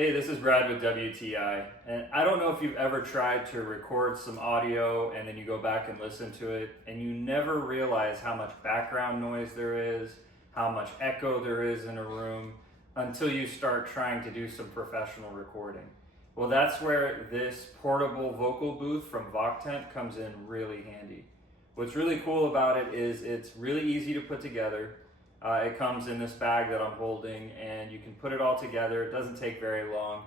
Hey, this is Brad with WTI, and I don't know if you've ever tried to record some audio and then you go back and listen to it and you never realize how much background noise there is, how much echo there is in a room until you start trying to do some professional recording. Well, that's where this portable vocal booth from Voctent comes in really handy. What's really cool about it is it's really easy to put together. It comes in this bag that I'm holding and you can put it all together. It doesn't take very long.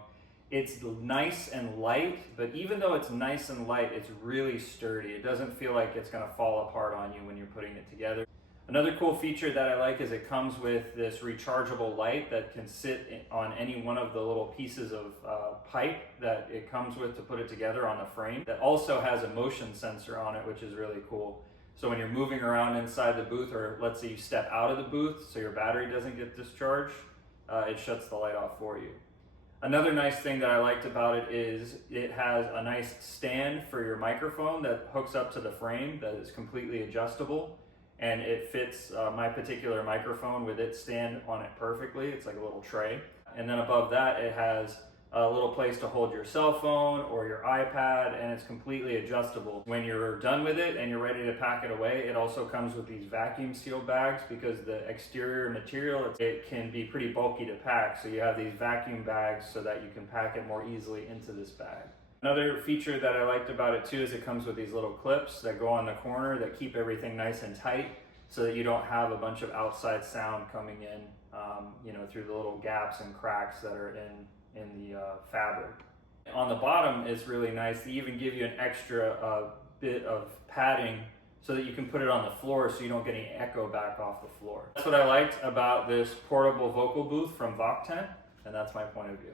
It's nice and light, but even though it's nice and light, it's really sturdy. It doesn't feel like it's gonna fall apart on you when you're putting it together. Another cool feature that I like is it comes with this rechargeable light that can sit on any one of the little pieces of pipe that it comes with to put it together on the frame. That also has a motion sensor on it, which is really cool. So when you're moving around inside the booth, or let's say you step out of the booth so your battery doesn't get discharged, it shuts the light off for you. Another nice thing that I liked about it is it has a nice stand for your microphone that hooks up to the frame that is completely adjustable, and it fits my particular microphone with its stand on it perfectly. It's like a little tray. And then above that, it has a little place to hold your cell phone or your iPad, and it's completely adjustable. When you're done with it and you're ready to pack it away, it also comes with these vacuum seal bags because the exterior material, it can be pretty bulky to pack. So you have these vacuum bags so that you can pack it more easily into this bag. Another feature that I liked about it too is it comes with these little clips that go on the corner that keep everything nice and tight so that you don't have a bunch of outside sound coming in, through the little gaps and cracks that are in the fabric. On the bottom is really nice. They even give you an extra bit of padding so that you can put it on the floor so you don't get any echo back off the floor. That's what I liked about this portable vocal booth from Voctent, and that's my point of view.